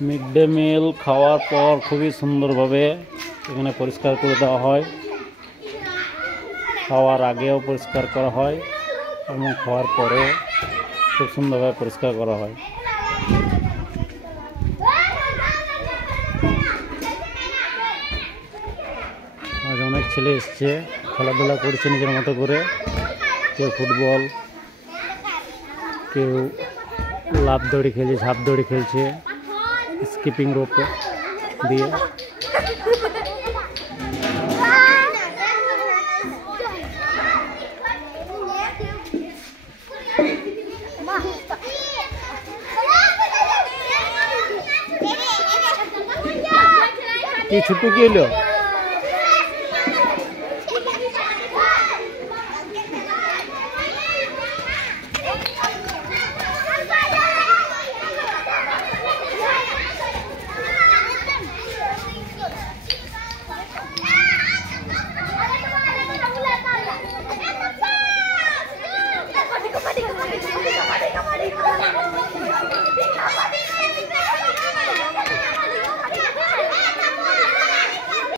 Mid day meal খাওয়ার পর খুবই সুন্দরভাবে এখানে পরিষ্কার করে দেওয়া হয়। খাওয়ার আগেও পরিষ্কার করা হয় এবং খাওয়ার পরেও খুব সুন্দরভাবে পরিষ্কার করা হয়। আজ অনেক ছেলে এসছে, খেলাধুলা করছে নিজের মতো করে। কেউ ফুটবল, কেউ লাফ দড়ি খেলছে, ঝাঁপ দড়ি খেলছে স্কিপিং রোপে দিয়ে। কি ছুটু কি হলো?